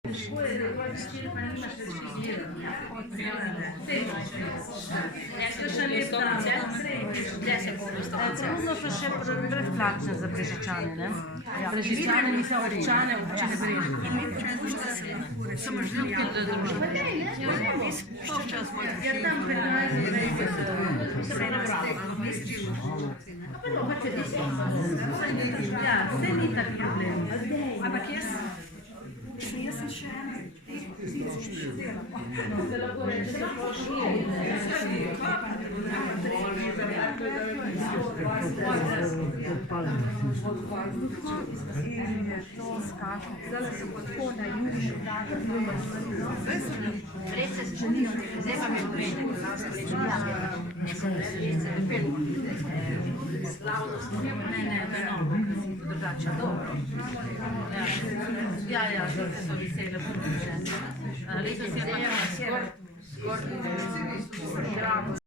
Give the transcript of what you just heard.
Trenutno so še brezplačne za Brežičane, ne? Brežičane niso občane, občine Brežice. Samo žljubke da družbe. Ja, tam predvajajo Ja, vse ni tak problem. Ampak jaz sem še Ja, žurke so vesele punce. Letos je pa skoraj